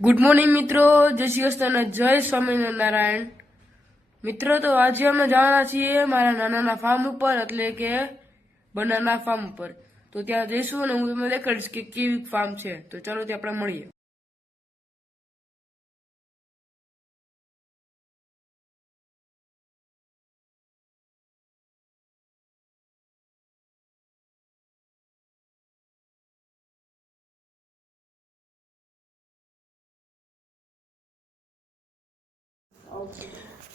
Good morning મિત્રો, જય શ્રી કૃષ્ણ, જય સ્વામિનારાયણ. મિત્રો, તો આજે અમે જવાના છીએ મારા નાનાના ફાર્મ ઉપર, એટલે કે બનાના ફાર્મ ઉપર. તો ત્યાં જઈશું અને હું તમને દેખાડીશ કે કેવી ફાર્મ છે. તો ચાલો ત્યાં આપણે મળીએ.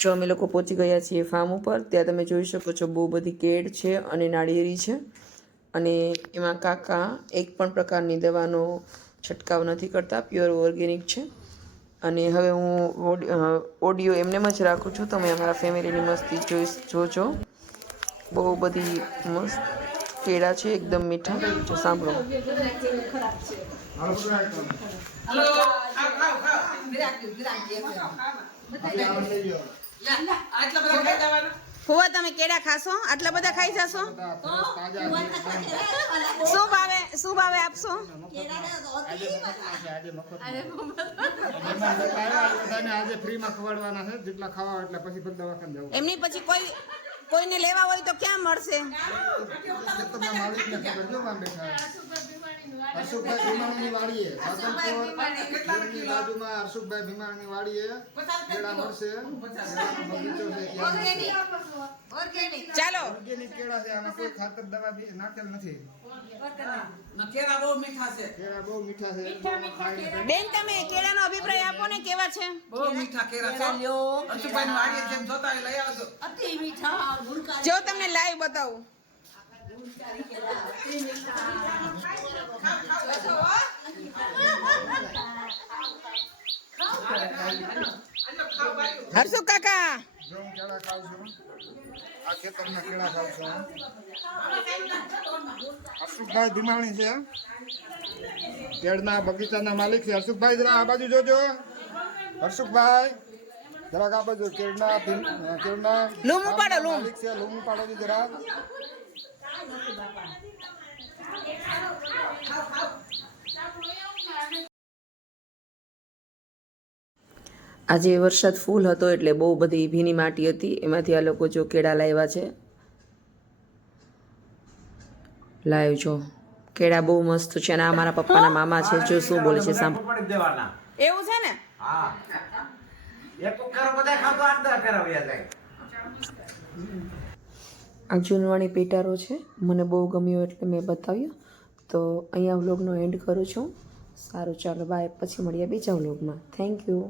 જો અમે લોકો પહોંચી ગયા છીએ ફાર્મ ઉપર. ત્યાં તમે જોઈ શકો છો બહુ બધી કેળ છે અને નાળિયેરી છે, અને એમાં કાકા એક પણ પ્રકારની દવાનો છંટકાવ નથી કરતા, પ્યોર ઓર્ગેનિક છે. અને હવે હું ઓડિયો એમને જ રાખું છું. તમે અમારા ફેમિલીની મસ્તી જોજો. બહુ બધી મસ્ત કેળા છે, એકદમ મીઠા. જો સાંભળો. ફુવા, તમે કેળા ખાશો? આટલા બધા ખાઈ જશો? શું ભાવે આપશો? એમની પછી કોઈને લેવા હોય તો ક્યાં મળશે? હર્ષુભાઈ ભીમાણીની વાડીએ બાજુમાં હર્ષુભાઈ ભીમાણીની વાડીએ કેળા મળશે. ચાલો. ઓર્ગેનિક કેળા છે, આમાં કોઈ ખાતર દવા નાખેલ નથી. કેળા બહુ મીઠા છે. કેળા બહુ મીઠા છે. બેન, તમે કેળાનો અભિપ્રાય આપો ને, કેવા છે? બહુ મીઠા કેળા છે. અશુભાઈ વાડીએ જેમ જોતા હોય લઈ આવજો. અતિ મીઠા ગુલકા જો તમને લાઈવ બતાવું. હર્ષુ કાકા, જો હું કેળા ખાઉં છું, આ ખેતરના કેળા ખાઉં છું. હર્ષુભાઈ ભીમાણી છે, કેળના બગીચાના માલિક છે. હર્ષુભાઈ જરા આ બાજુ જોજો. હર્ષુભાઈ જરાક આ બાજુ કેળના લૂમ ઉપાડો, લૂમ. માલિક છે. લૂમ ઉપાડો જરાક. આજે વરસાદ ફૂલ હતો એટલે બહુ બધી ભીની માટી હતી. એમાંથી આ લોકો જો કેળા લાવ્યા છે. લાવ જો, કેળા બહુ મસ્ત છે. અને આ મારા પપ્પાના મામા છે. જો શું બોલે છે સાંભળો. એવું છે ને? હા, એક ઉકેરો બધા ખાતો આંતર કરાવ્યા જાય. આ જૂનવાણી પેટારો છે, મને બહુ ગમ્યો એટલે મેં બતાવ્યો. તો અહીંયા વ્લોગનો એન્ડ કરું છું. સારું, ચાલો બાય. પછી મળીએ બીજા વ્લોગમાં. Thank you.